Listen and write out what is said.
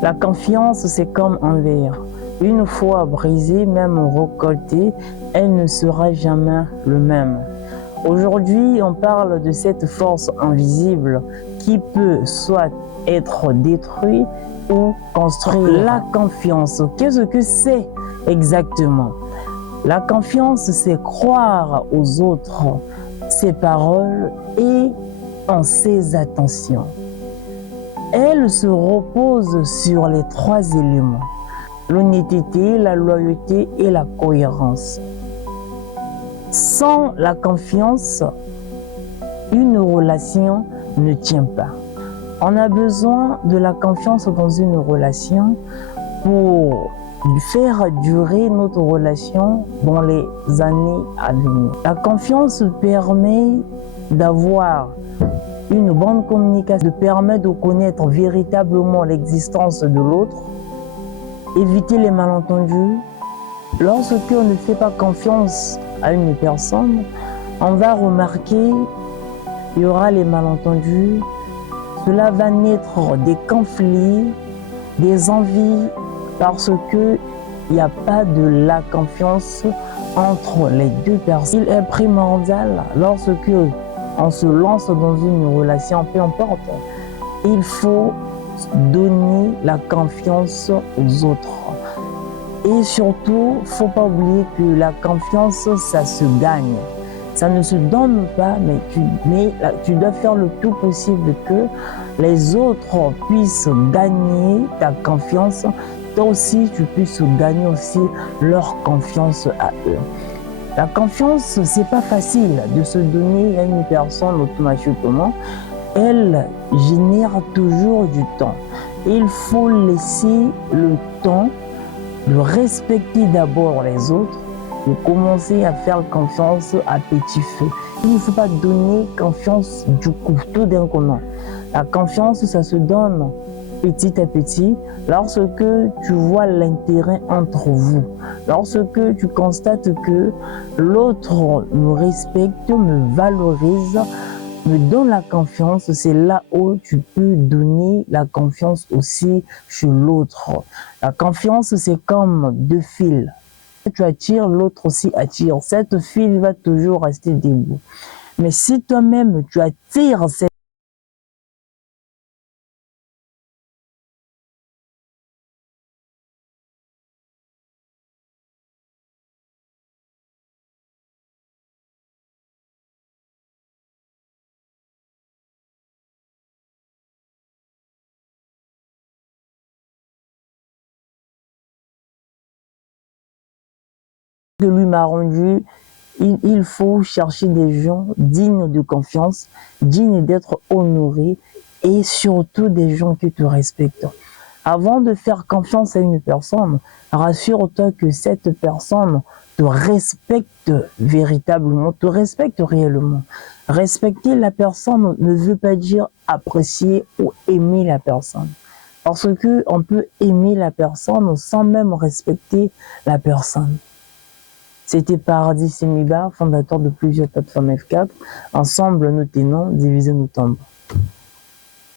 La confiance, c'est comme un verre. Une fois brisée, même récoltée, elle ne sera jamais le même. Aujourd'hui, on parle de cette force invisible qui peut soit être détruite ou construire. La confiance, qu'est-ce que c'est exactement? La confiance, c'est croire aux autres, ses paroles et en ses attentions. Elle se repose sur les trois éléments: l'honnêteté, la loyauté et la cohérence. Sans la confiance, une relation ne tient pas. On a besoin de la confiance dans une relation pour faire durer notre relation dans les années à venir. La confiance permet d'avoir une bonne communication, permet de connaître véritablement l'existence de l'autre, éviter les malentendus. Lorsqu'on ne fait pas confiance à une personne, on va remarquer qu'il y aura les malentendus. Cela va naître des conflits, des envies, parce qu'il n'y a pas de la confiance entre les deux personnes. Il est primordial lorsque on se lance dans une relation, peu importe, il faut donner la confiance aux autres. Et surtout, il ne faut pas oublier que la confiance, ça se gagne. Ça ne se donne pas, mais tu dois faire le tout possible que les autres puissent gagner ta confiance. Toi aussi, tu puisses gagner aussi leur confiance à eux. La confiance, c'est pas facile de se donner à une personne automatiquement. Elle génère toujours du temps. Il faut laisser le temps de respecter d'abord les autres, de commencer à faire confiance à petit feu. Il ne faut pas donner confiance du coup, tout d'un coup, non. La confiance, ça se donne petit à petit, lorsque tu vois l'intérêt entre vous, lorsque tu constates que l'autre me respecte, me valorise, me donne la confiance, c'est là où tu peux donner la confiance aussi chez l'autre. La confiance, c'est comme deux fils. Tu attires, l'autre aussi attire. Cette fil va toujours rester debout. Mais si toi-même, tu attires cette que lui m'a rendu, il faut chercher des gens dignes de confiance, dignes d'être honorés et surtout des gens qui te respectent. Avant de faire confiance à une personne, rassure-toi que cette personne te respecte véritablement, te respecte réellement. Respecter la personne ne veut pas dire apprécier ou aimer la personne. Parce qu'on peut aimer la personne sans même respecter la personne. C'était Paradis Semiba, fondateur de plusieurs plateformes F4. Ensemble, nous tenons, divisés, nous tombons.